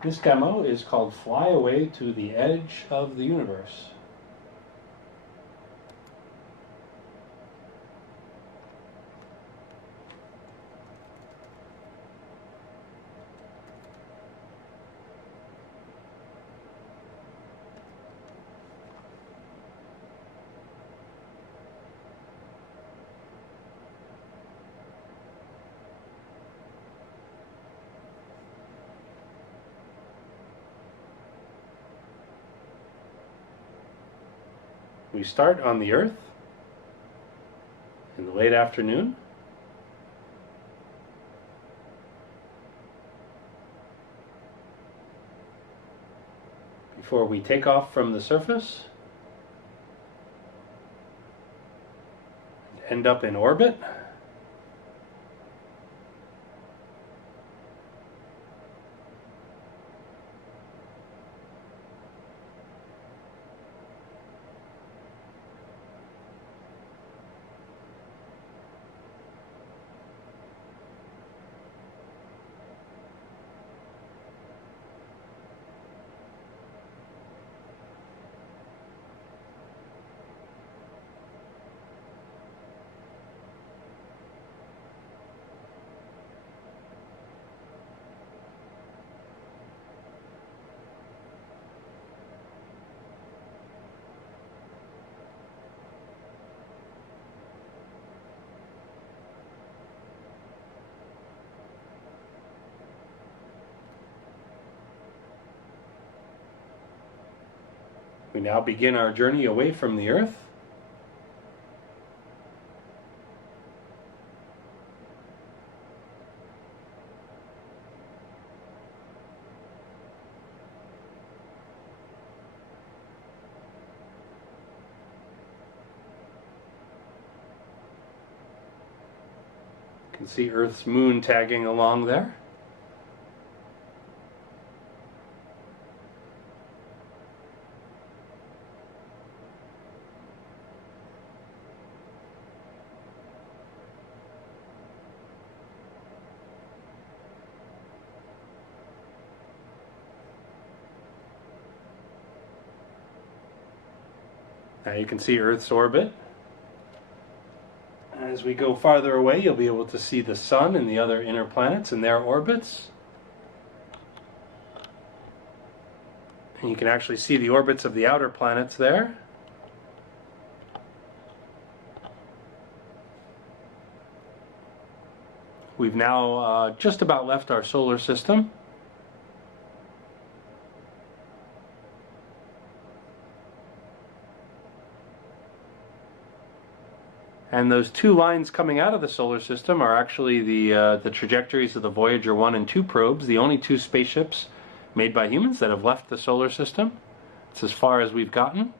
This demo is called Flyaway to the Edge of the Universe. We start on the Earth in the late afternoon. Before we take off from the surface, end up in orbit. We now begin our journey away from the Earth. You can see Earth's moon tagging along there. Now you can see Earth's orbit. As we go farther away, you'll be able to see the Sun and the other inner planets and their orbits. And you can actually see the orbits of the outer planets there. We've now just about left our solar system. And those two lines coming out of the solar system are actually the trajectories of the Voyager 1 and 2 probes, the only two spaceships made by humans that have left the solar system. It's as far as we've gotten.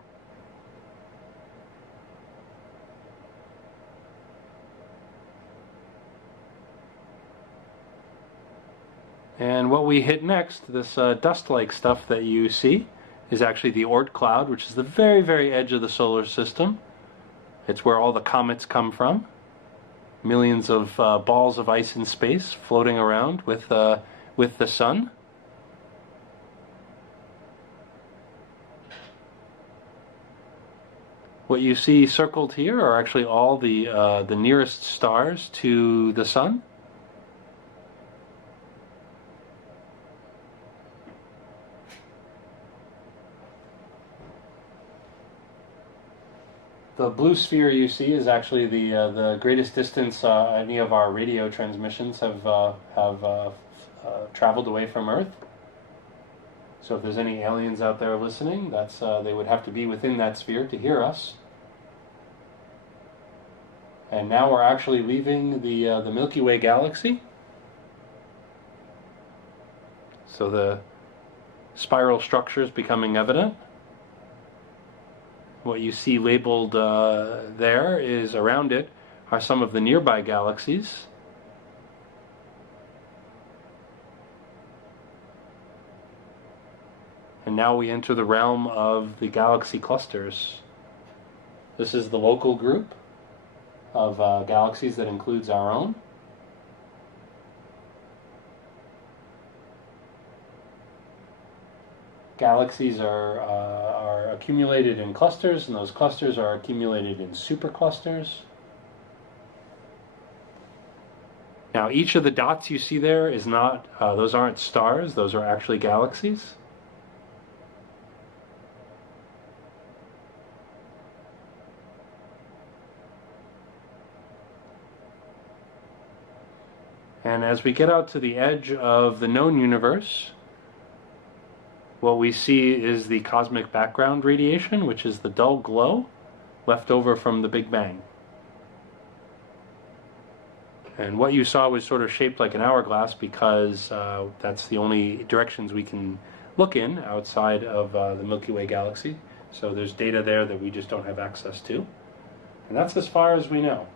And what we hit next, this dust-like stuff that you see, is actually the Oort cloud, which is the very, very edge of the solar system. It's where all the comets come from. Millions of balls of ice in space floating around with the sun. What you see circled here are actually all the nearest stars to the sun. The blue sphere you see is actually the greatest distance any of our radio transmissions have traveled away from Earth. So if there's any aliens out there listening, that's they would have to be within that sphere to hear us. And now we're actually leaving the Milky Way galaxy. So the spiral structure is becoming evident. What you see labeled there is around it are some of the nearby galaxies. And now we enter the realm of the galaxy clusters. This is the local group of galaxies that includes our own. Galaxies are accumulated in clusters, and those clusters are accumulated in superclusters. Now, each of the dots you see there is not, those aren't stars, those are actually galaxies. And as we get out to the edge of the known universe, what we see is the cosmic background radiation, which is the dull glow left over from the Big Bang. And what you saw was sort of shaped like an hourglass because that's the only directions we can look in outside of the Milky Way galaxy. So there's data there that we just don't have access to. And that's as far as we know.